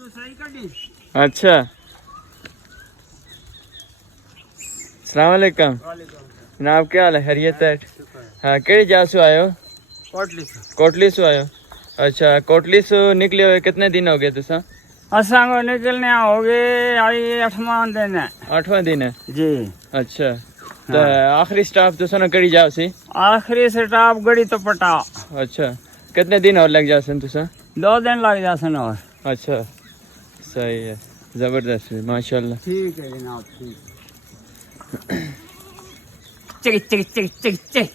अच्छा अस्सलाम वालेकुम जनाब, क्या हाल है? खैरियत है? हाँ, केड़ी जा सु आयो? कोटली सु आयो। अच्छा, कोटली सु निकले हुए कितने दिन हो गए तुसा? असा को निकलने हो गए आई 8वां दिन है। 8वां दिन है जी। अच्छा, तो आखिरी स्टॉप तुसा ने केड़ी जाओ सी? आखिरी स्टॉप गड़ी तो पटा। अच्छा, कितने दिन और लग जासन तुसा? 2 दिन लग जासन और। अच्छा, सही है, जबरदस्त है, माशाल्लाह। ठीक है जनाब, ठीक। चिक चिक चिक चिक चिक